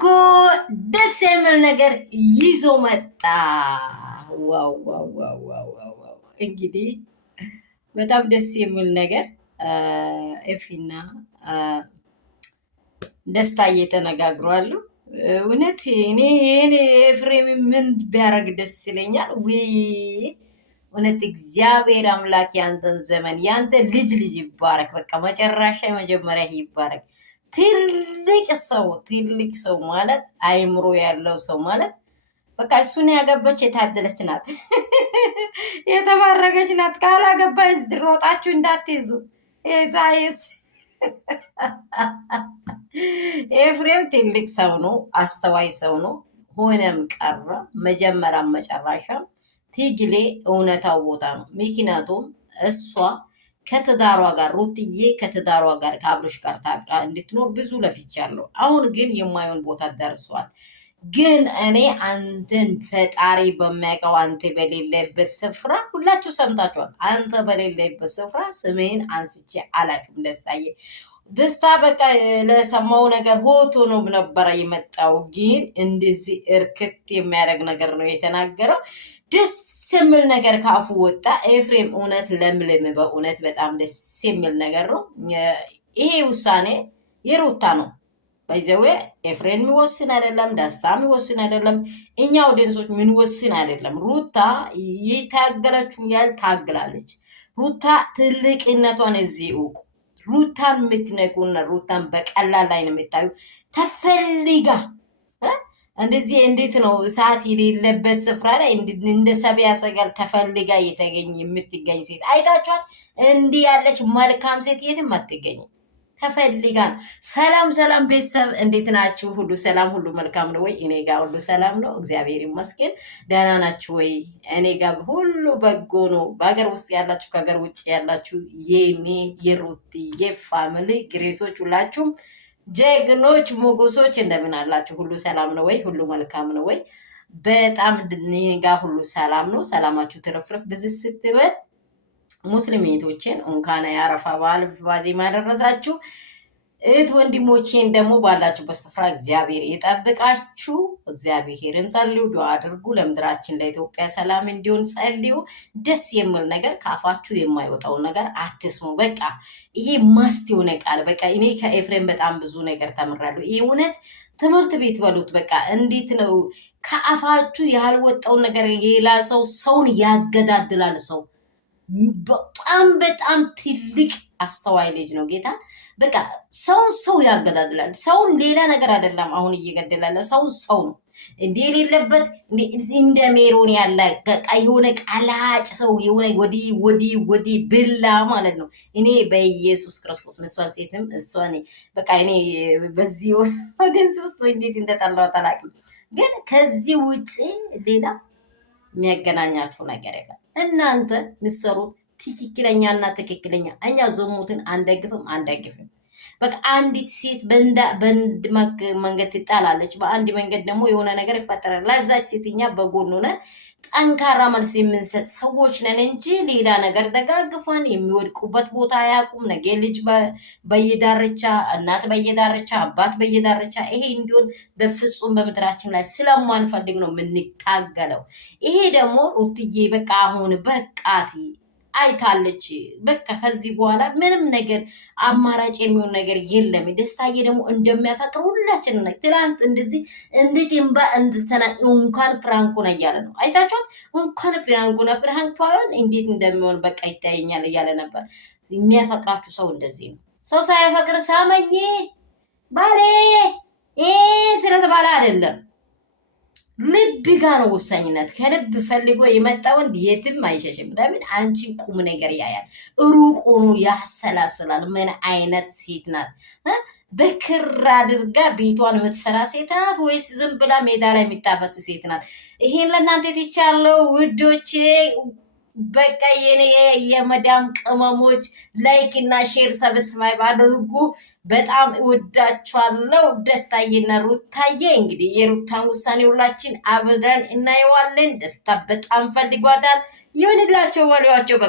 ፍራንኮ ደስ የሚል ነገር ይዞ መጣ። ዋው ዋው ዋው ዋው ዋው! እንግዲህ በጣም ደስ የሚል ነገር ኤፊና ደስታ እየተነጋግሯሉ። እውነት እኔ ኤፍሬም ምን ቢያደርግ ደስ ይለኛል? እውነት እግዚአብሔር አምላክ ያንተን ዘመን ያንተ ልጅ ይባረክ። በቃ መጨረሻ መጀመሪያ ይባረክ። ትልቅ ሰው ማለት አይምሮ ያለው ሰው ማለት በቃ እሱን ያገባች የታደለች ናት፣ የተባረከች ናት። ካላገባች ሮጣችሁ እንዳትይዙ። ታይስ ኤፍሬም ትልቅ ሰው ነው፣ አስተዋይ ሰው ነው። ሆነም ቀረ መጀመሪያም መጨረሻም ትግሌ እውነታው ቦታ ነው። ምክንያቱም እሷ ከትዳሯ ጋር ሩትዬ ከትዳሯ ጋር ከአብርሽ ጋር ታቅራ እንድትኖር ብዙ ለፍቻለሁ። አሁን ግን የማይሆን ቦታ ደርሷል። ግን እኔ አንተን ፈጣሪ በሚያውቀው አንተ በሌለበት ስፍራ ሁላችሁ ሰምታችኋል። አንተ በሌለበት ስፍራ ስምህን አንስቼ አላውቅም። ደስታ በቃ ለሰማው ነገር ሆቶ ነው ነበረ የመጣው። ግን እንደዚህ እርክት የሚያደርግ ነገር ነው የተናገረው። ደስ የሚል ነገር ካፉ ወጣ። ኤፍሬም እውነት ለምለም፣ በእውነት በጣም ደስ የሚል ነገር ነው። ይሄ ውሳኔ የሩታ ነው። በዚያው ኤፍሬም የሚወስን አይደለም፣ ደስታ የሚወስን አይደለም፣ እኛ ኦዲየንሶች የምንወስን አይደለም። ሩታ የታገለችው ያህል ታግላለች። ሩታ ትልቅነቷን እዚህ እውቁ። ሩታን የምትነቁና ሩታን በቀላል ላይ ነው የምታዩ። ተፈልጋ እንደዚህ እንዴት ነው እሳት የሌለበት ስፍራ ላይ እንደ ሰቢያ ሰገል ተፈልጋ የምትገኝ ሴት አይታችኋል? እንዲህ ያለች መልካም ሴት የትም አትገኝም። ተፈልጋን። ሰላም ቤተሰብ እንዴት ናችሁ? ሁሉ ሰላም፣ ሁሉ መልካም ነው ወይ? እኔ ጋር ሁሉ ሰላም ነው፣ እግዚአብሔር ይመስገን። ደህና ናችሁ ወይ? እኔ ጋር ሁሉ በጎ ነው። በሀገር ውስጥ ያላችሁ ከሀገር ውጭ ያላችሁ የኔ የሩቲ የፋሚሊ ግሬሶች ሁላችሁም ጀግኖች ሞጎሶች እንደምን አላችሁ? ሁሉ ሰላም ነው ወይ? ሁሉ መልካም ነው ወይ? በጣም እኔ ጋር ሁሉ ሰላም ነው። ሰላማችሁ ትረፍረፍ ብዝት ስትበል ሙስሊም እህቶቼን እንኳን ያረፋ በዓል ዋዜማ ደረሳችሁ። እህት ወንድሞቼን ደግሞ ባላችሁበት ስፍራ እግዚአብሔር ይጠብቃችሁ። እግዚአብሔርን ጸልዩ፣ ዱዓ አድርጉ። ለምድራችን ለኢትዮጵያ ሰላም እንዲሆን ጸልዩ። ደስ የሚል ነገር ካፋችሁ የማይወጣውን ነገር አትስሙ። በቃ ይሄ ማስት የሆነ ቃል በቃ እኔ ከኤፍሬም በጣም ብዙ ነገር ተምራለሁ። ይሄ እውነት ትምህርት ቤት በሉት። በቃ እንዴት ነው ከአፋችሁ ያልወጣውን ነገር ሌላ ሰውን ያገዳድላል። ሰው በጣም ትልቅ አስተዋይ ልጅ ነው ጌታ። በቃ ሰው ያገዳድላል። ሰውን ሌላ ነገር አይደለም አሁን እየገደላለ ሰው ነው እንዴ የሌለበት እንደ ሜሮን ያለ የሆነ ቃላጭ ሰው የሆነ ወዲ ብላ ማለት ነው። እኔ በኢየሱስ ክርስቶስ መስዋዕት ሴትም እሷኔ በቃ እኔ በዚህ ወደንስ ውስጥ እንዴት እንደጠላው አላውቅም። ግን ከዚህ ውጪ ሌላ የሚያገናኛችሁ ነገር የለም። እናንተ ምሰሩት ትክክለኛና ትክክለኛ። እኛ ዝሙትን አንደግፍም። በቃ አንዲት ሴት በአንድ መንገድ ትጣላለች፣ በአንድ መንገድ ደግሞ የሆነ ነገር ይፈጠራል። ለዛች ሴትኛ በጎን ሆነ ጠንካራ መልስ የምንሰጥ ሰዎች ነን እንጂ ሌላ ነገር ደጋግፈን የሚወድቁበት ቦታ አያውቁም። ነገ ልጅ በየዳርቻ፣ እናት በየዳርቻ፣ አባት በየዳርቻ ይሄ እንዲሆን በፍጹም በምድራችን ላይ ስለማንፈልግ ነው የምንታገለው። ይሄ ደግሞ ሩትዬ በቃ አሁን በቃት አይታለች። በቃ ከዚህ በኋላ ምንም ነገር አማራጭ የሚሆን ነገር የለም። ደስታዬ ደግሞ እንደሚያፈቅር ሁላችንን ትላንት እንደዚህ እንዴት እንባ እንድተና እንኳን ፍራንኮና እያለ ነው። አይታችኋል? እንኳን ፍራንክ ባይሆን እንዴት እንደሚሆን በቃ ይታየኛል እያለ ነበር። የሚያፈቅራችሁ ሰው እንደዚህ ነው። ሰው ሳያፈቅር ሳመኝ ባሌ ስለተባለ አይደለም። ልብ ጋር ነው ወሳኝነት። ከልብ ፈልጎ የመጣ ወንድ የትም አይሸሽም። ለምን? አንቺን ቁም ነገር ያያል፣ ሩቅ ሆኖ ያሰላስላል። ምን አይነት ሴት ናት? በክር አድርጋ ቤቷን የምትሰራ ሴት ናት ወይስ ዝም ብላ ሜዳ ላይ የሚታፈስ ሴት ናት? ይሄን ለእናንተ ትቻለው ውዶቼ። በቃ የኔ የመዳም ቅመሞች ላይክ እና ሼር ሰብስክራይብ አድርጉ። በጣም እወዳችኋለሁ። ደስታዬና ሩታዬ እንግዲህ የሩታን ውሳኔ ሁላችን አብረን እናየዋለን። ደስታ በጣም ፈልጓታል። ይሁንላቸው ወሏቸው።